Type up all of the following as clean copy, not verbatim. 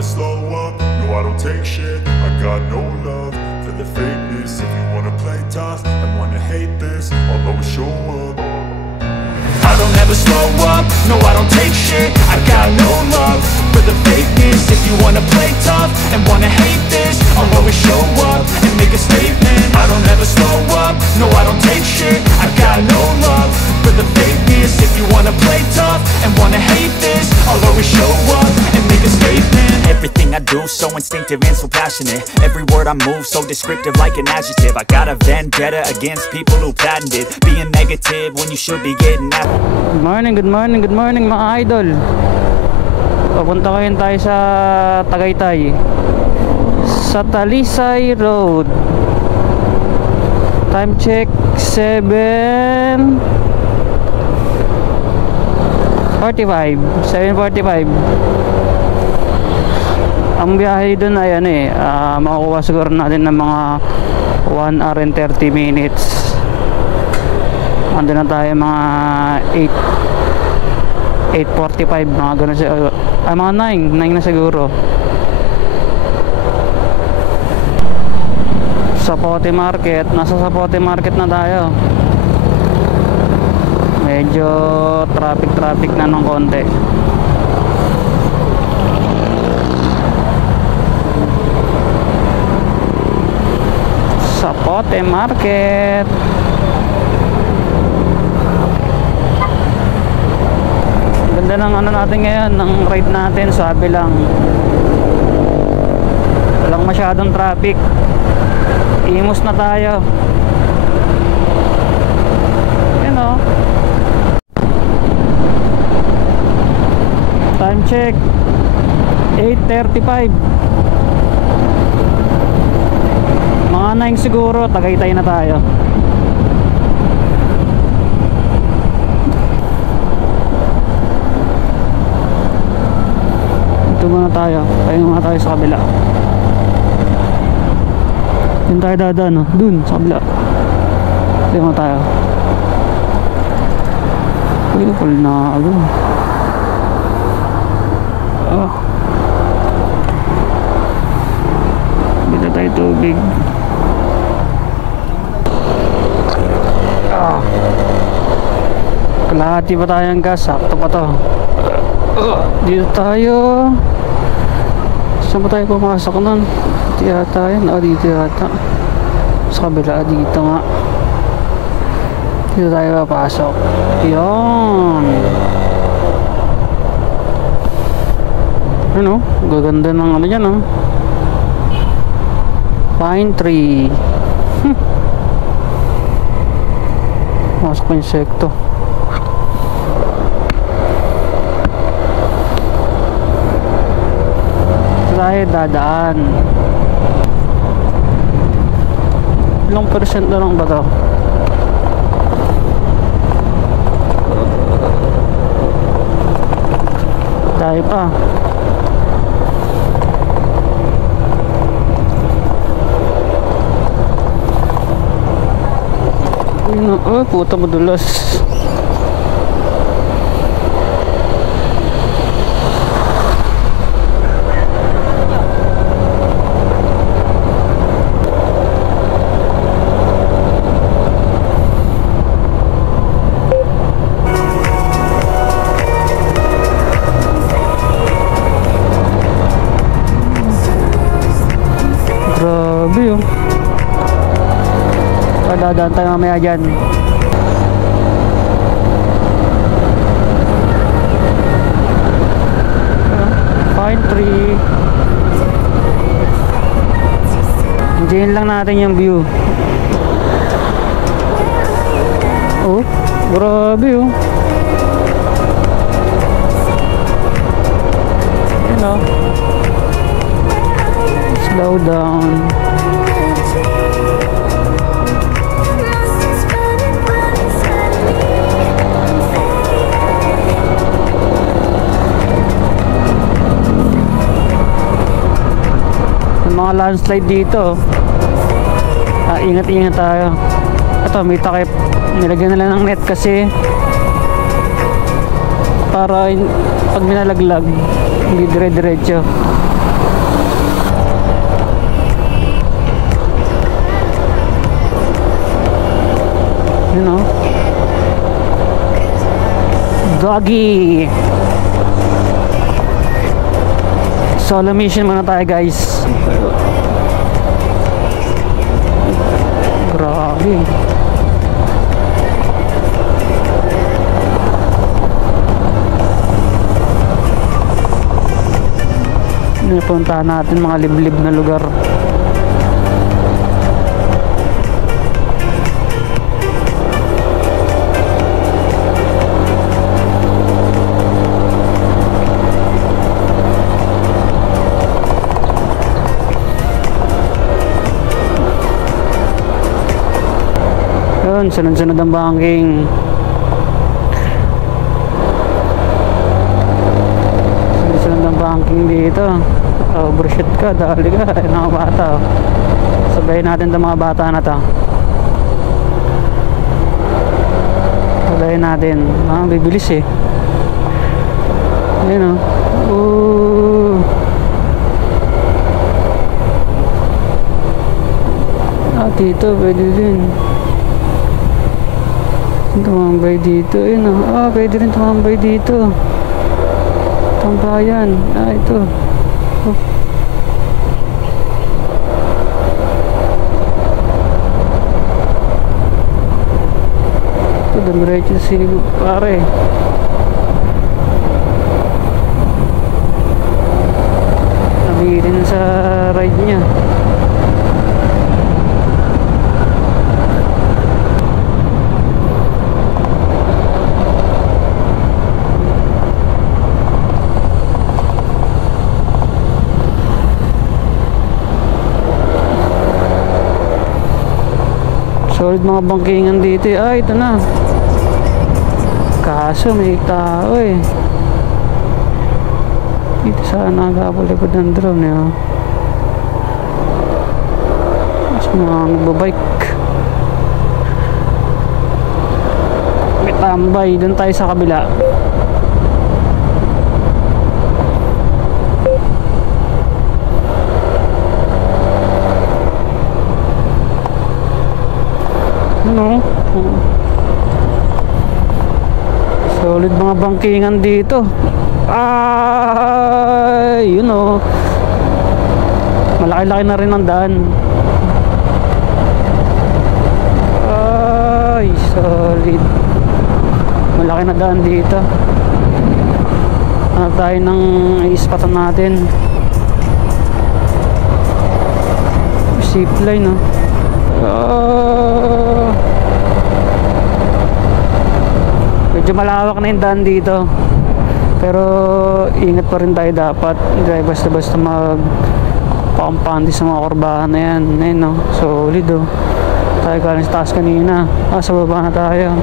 never slow up, no I don't take shit. I got no love for the fakeness. If you wanna play tough and wanna hate this, I'll always show up. I don't ever slow up, no I don't take shit. I got no love for the fakeness. If you wanna play tough and wanna hate this, I'll always show up and make a statement. I don't ever slow up, no I don't take shit. I got no love for the fakeness. If you wanna play tough and wanna hate this, I'll always show up and make a statement. Everything I do so instinctive and so passionate. Every word I move so descriptive like an adjective. I got a vendetta against people who patented being negative when you should be getting at. Good morning mga idol. Papunta kayo tayo sa Tagaytay, sa Talisay Road. Time check 7:45. Ang biyahe dun ay makukuha siguro natin ng mga 1 hour and 30 minutes. Ando na tayo mga 8:45, mga ganun mga 9 na siguro. Sapote Market, nasa Sapote Market na tayo. Medyo traffic na ng konti. Sapote Market. Ganda ng natin ngayon, ng ride natin, sabi lang. Walang masyadong traffic. Imos na tayo. Time check 8:35. Mga 9 siguro, Tagaytay na tayo. Ito muna tayo. Tayo muna tayo sa kabila. Doon tayo dadaan, no? Doon sa kabila. Ito muna tayo. Full na ako. Dito tayo tubig. Kalahati pa tayo ng gas. Sakto pa to. Dito tayo. Saan ba tayo pumasok nun? Dito yata yun. Dito yata. Sa kabila, dito nga. Dito tayo papasok. Yun. Ano? Gaganda ng yan, oh. Pine tree. Masok pa insekto. Tayo dadaan. Ilang percent na lang ba to? Tayo pa. Oh, puta madulas. Grabe yun. Dadaan tayo mamaya dyan. Pine tree. Enjoyin lang natin yung view. Oh, grabe oh. You know, slow down. Mga landslide dito. Ingat-ingat tayo. Ito, may takip. Nilagyan nila ng net kasi para pag minalaglag hindi dire-diretso. You know? Doggy! Solo mission muna tayo guys. Grabe. Puntahan natin mga liblib na lugar. Yun, sunod-sunod ang banking. Sunod-sunod ang banking dito. Overshoot ka, dali ka, mga bata. Sabayin natin itong mga bata na to. Sabayin natin. Bibilis eh. Ayun o. Dito, pwede din. Tumambay dito. Ayun o. Pwede rin tumambay dito. Tambayan. Ito. Dumiretso si pare. Nabitin sa ride niya. Solid mga bangkingan dito. Ito na. Kaso may tao eh. Dito sana nagapalipad ng drone eh. Mas mga nagbabike. May tambay. Doon tayo sa kabila. Ano? Solid mga bangkingan dito. You know. Malaki-laki na rin ang daan. Solid. Malaki na daan dito. Hanap tayo ng ispatan natin. Zipline no. Medyo malawak na yung daan dito, pero ingat pa rin tayo dapat. Hindi basta-basta magpakampante sa mga kurbahan na yan. Ayun no, solid oh. Tayo galing sa taas kanina, sa baba na tayo.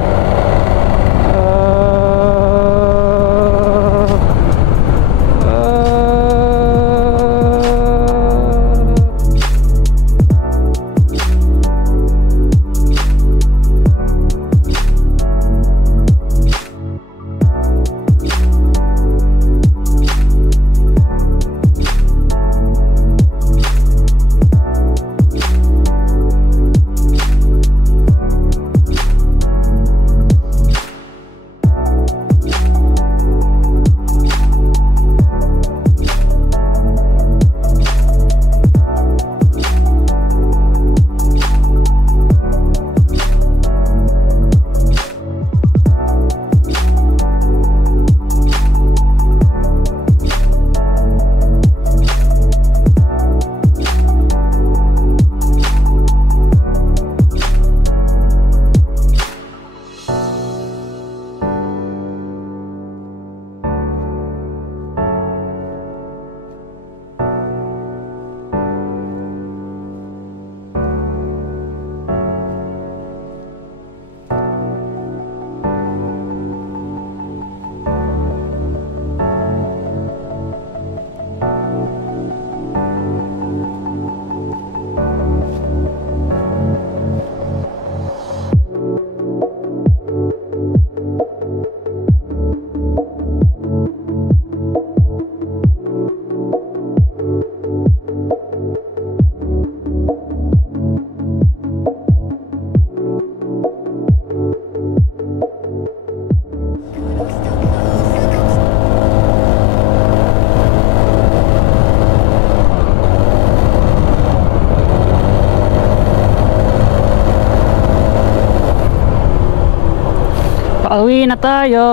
Pauwi na tayo.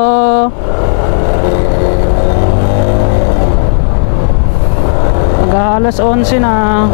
Mag-alas 11 na.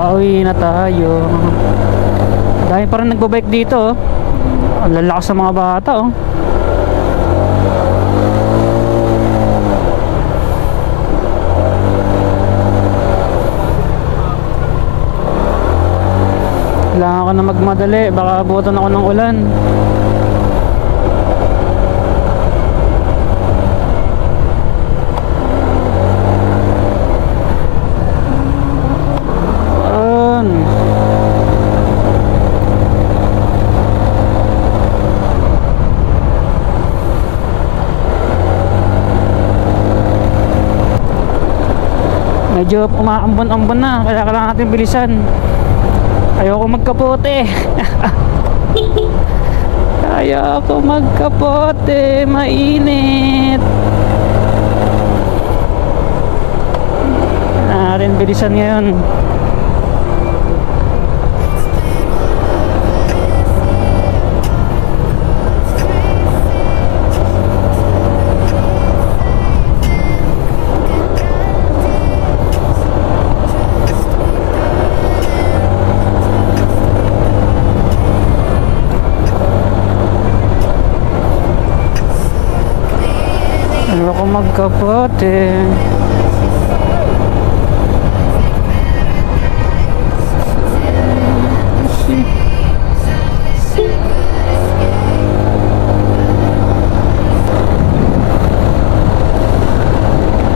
Pauwi na tayo. Dahil pa rin nagbabike dito, oh. Ang lalakas sa mga bata, oh. Kailangan ko na magmadali, baka abutan ako ng ulan. Medyo umaambon-ambon na, kaya kailangan natin bilisan. Ayoko magkapote. Ayoko magkapote, mainit. Natin bilisan ngayon. Ayoko magkapote.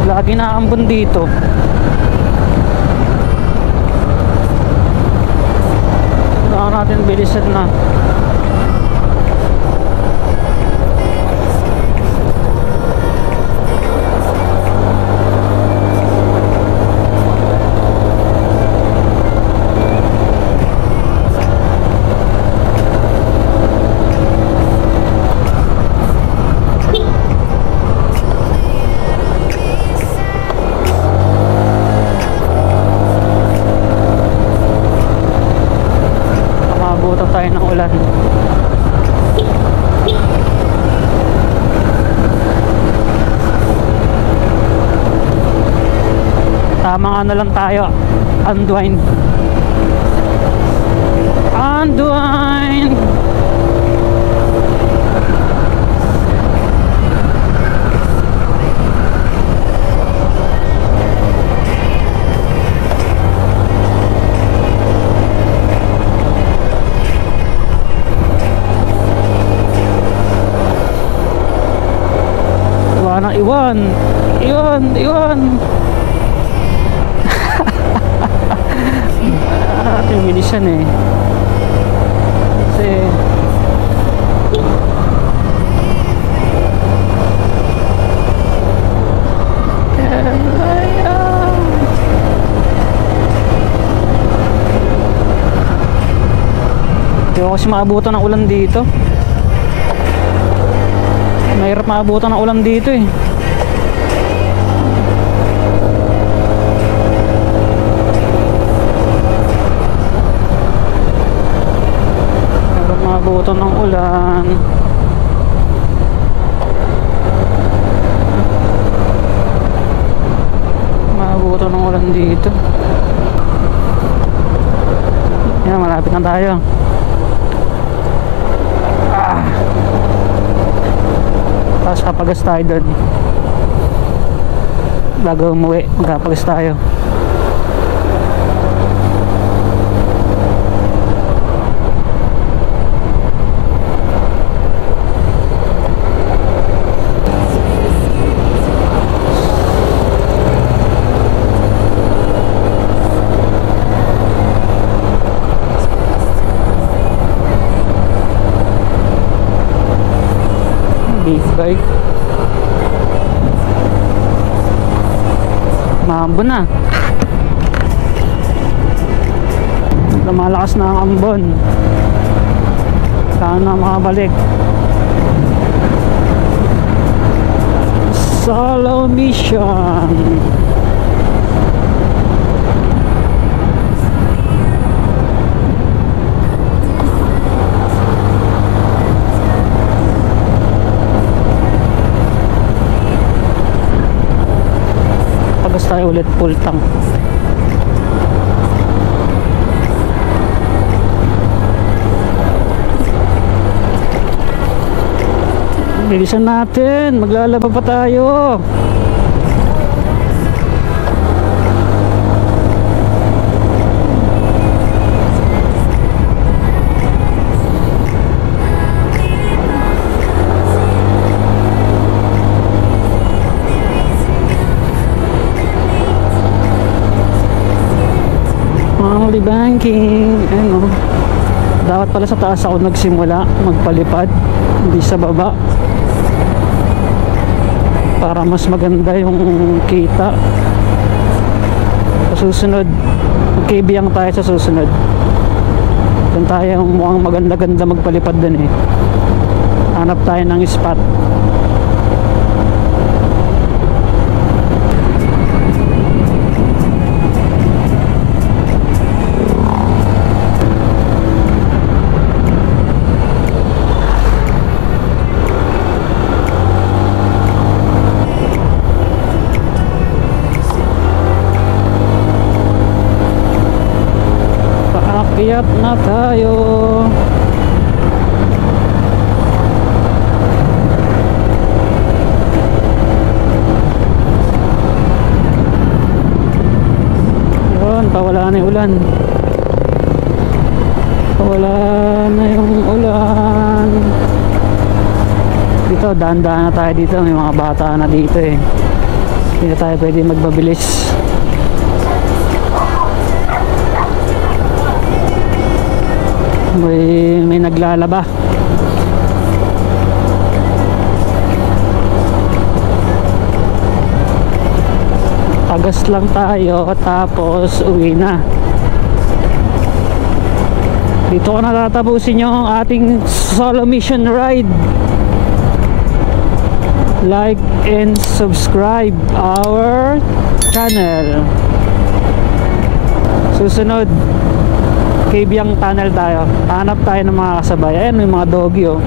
Lagi naambon dito. Kailangan natin bilisan na. Tayo ng ulan. Tamang ano lang tayo, unwind. Unwind. Iwan. Ating bilisan eh. Kasi hindi ko kasi maabutan ng ulan dito. Mahirap maabutan ng ulan dito eh. Mahirap maabutan ng ulan. Maabutan ng ulan dito. Yan, malapit na tayo. Tapos kapagas tayo doon. Bago umuwi, magkapagas tayo. Maambon na. Lumalakas na ang ambon. Sana makabalik. Solo mission. Pagas tayo ulit full tank. Bilisan natin, maglalaba pa tayo. Only banking, ano. Dapat pala sa taas ako nagsimula magpalipad, hindi sa baba. Para mas maganda yung kita. Sa susunod, magkibiyang tayo sa susunod. Doon tayo mukhang maganda-ganda magpalipad din eh. Hanap tayo ng spot. Paakyat na tayo. Yun, pawala na yung ulan. Pawala na yung ulan. Dito, dahan-dahan na tayo dito. May mga bata na dito eh. Hindi na tayo pwede magbabilis. May naglalaba. Agas lang tayo tapos uwi na. Dito ko natatapusin yung ating solo mission ride. Like and subscribe our channel. Susunod, Kabyang Tunnel tayo. Hanap tayo ng mga kasabay. Ayan, may mga doggy oh.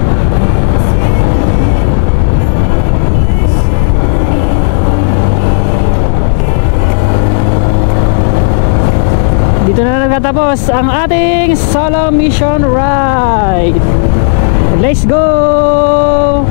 Dito na nagtatapos ang ating solo mission ride. Let's go!